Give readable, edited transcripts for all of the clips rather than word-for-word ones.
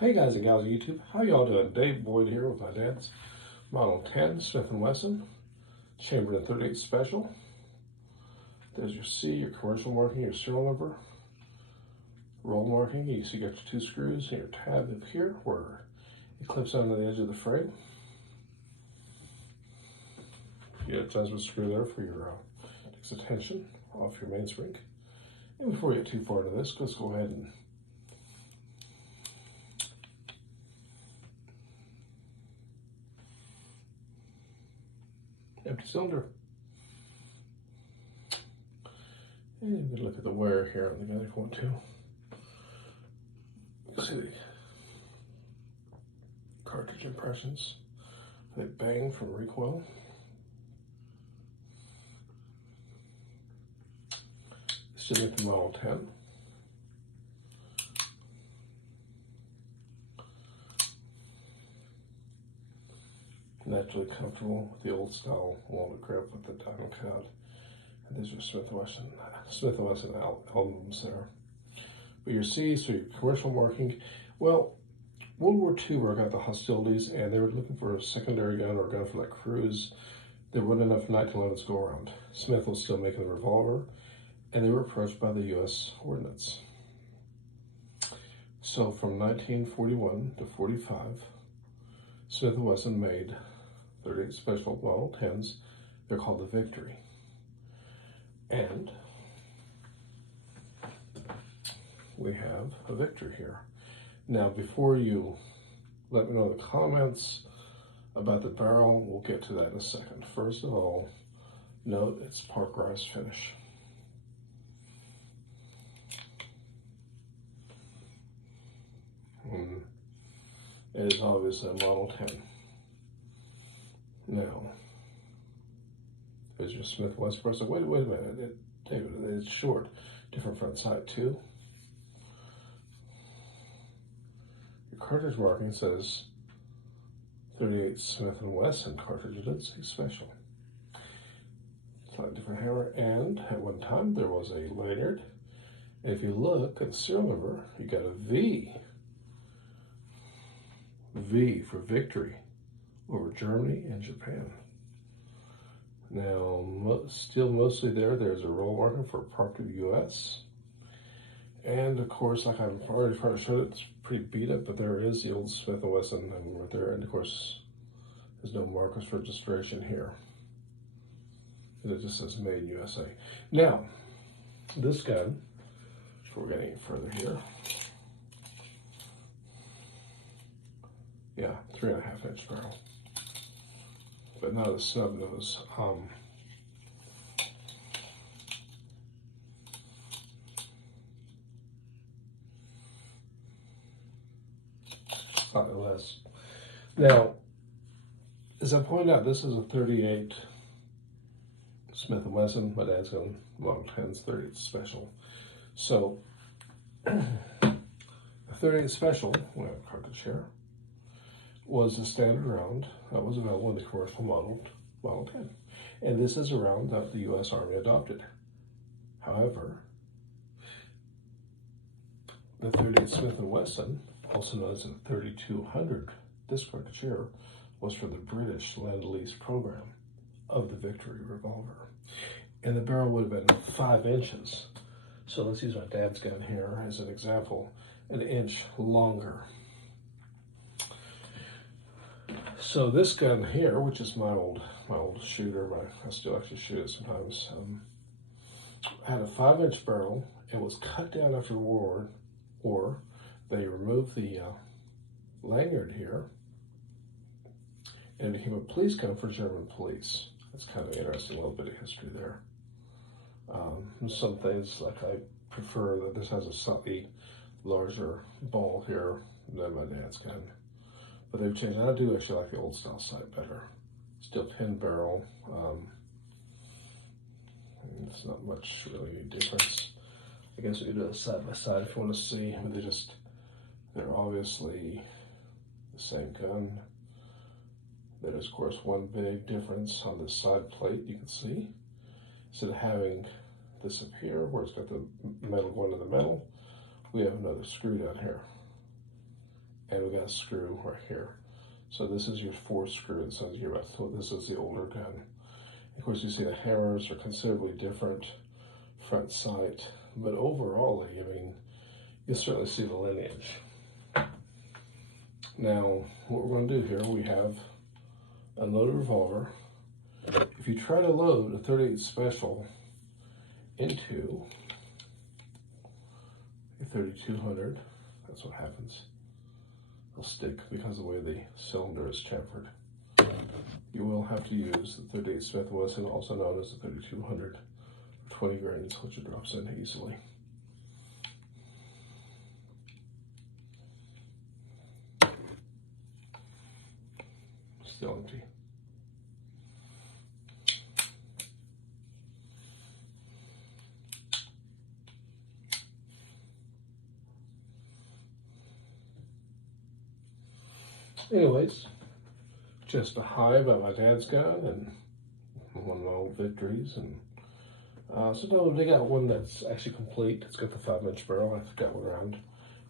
Hey guys and gals of YouTube, how y'all doing? Dave Boyd here with my dad's Model 10 Smith Wesson chambered in 38 special. There's your C, your commercial marking, your serial number, roll marking. You see you got your two screws and your tab up here where it clips onto the edge of the frame. You get a adjustment screw there for your takes the tension off your mainspring. And before we get too far into this, let's go ahead and empty cylinder. And we look at the wear here on the gun if you want to. You see the cartridge impressions. They bang from recoil. This is the Model 10. Naturally comfortable with the old style walnut grip with the diamond cut. And these are Smith Wesson albums there. But your C's, so your commercial marking. Well, World War II broke out the hostilities, and they were looking for a secondary gun or a gun for that cruise. There wasn't enough 1911s go around. Smith was still making the revolver, and they were approached by the U.S. Ordnance. So from 1941 to 45, Smith Wesson made 38 special Model 10s. They're called the Victory. And we have a Victory here. Now, before you let me know in the comments about the barrel, we'll get to that in a second. First of all, note it's parkerized finish. It is obviously a Model 10. Now, there's your Smith Wesson person. Wait a minute, David, it's short. Different front side too. Your cartridge marking says 38 Smith & Wesson cartridge. It doesn't say special. Slightly different hammer, and at one time there was a lanyard. And if you look at the serial number, you got a V. V for Victory over Germany and Japan. Now, still mostly there's a roll marking for Part 2 US. And of course, like I've already showed it, it's pretty beat up, but there is the old Smith & Wesson right there. And of course, there's no markers for registration here. And it just says Made in USA. Now, this gun, before we get any further here, yeah, 3.5 inch barrel, but not a snub nose. Slightly less. Now, as I pointed out, this is a 38 Smith & Wesson. My dad's gun, Model 10's 38 special. So, a 38 special, we have a cartridge here, was the standard round that was available in the commercial Model 10. And this is a round that the U.S. Army adopted. However, the 38 Smith & Wesson, also known as the 3200, this cartridge here, was for the British Lend-Lease program of the Victory revolver. And the barrel would have been 5 inches. So let's use my dad's gun here as an example, an inch longer. So this gun here, which is my old shooter, I still actually shoot it sometimes, had a 5 inch barrel. It was cut down after the war, or they removed the lanyard here, and it became a police gun for German police. That's kind of interesting, a little bit of history there. Some things, like I prefer that this has a slightly larger ball here than my dad's gun. But they've changed. I do actually like the old style sight better. Still pin barrel. It's not much really difference. I guess we could do it side by side if you want to see. I mean, they're obviously the same gun. There is, of course, one big difference on this side plate you can see. Instead of having this up here, where it's got the metal going to the metal, we have another screw down here. and we got a screw right here. So this is your fourth screw inside the gearbox. So this is the older gun. Of course, you see the hammers are considerably different front sight, but overall, I mean, you'll certainly see the lineage. Now, what we're going to do here, we have a loaded revolver. If you try to load a .38 Special into a 3200, that's what happens. It'll stick because of the way the cylinder is chamfered. You will have to use the .38 Smith Wesson, also known as the 3200, 20 grains, which it drops in easily. Still empty. Anyways, just a high about my dad's gun and one of my old victories. And so no, they got one that's actually complete. It's got the 5-inch barrel. I've got one around.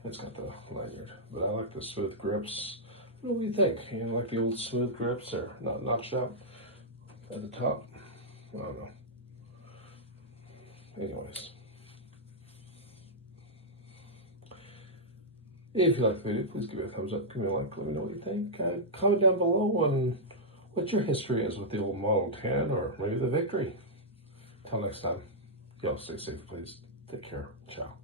It's got the lanyard. But I like the smooth grips. What do you think? You know, like the old smooth grips? They're not notched out at the top. I don't know. Anyways. If you like the video, please give it a thumbs up, give me a like, let me know what you think. Comment down below on what your history is with the old Model 10 or maybe the Victory. Until next time, y'all stay safe, please. Take care. Ciao.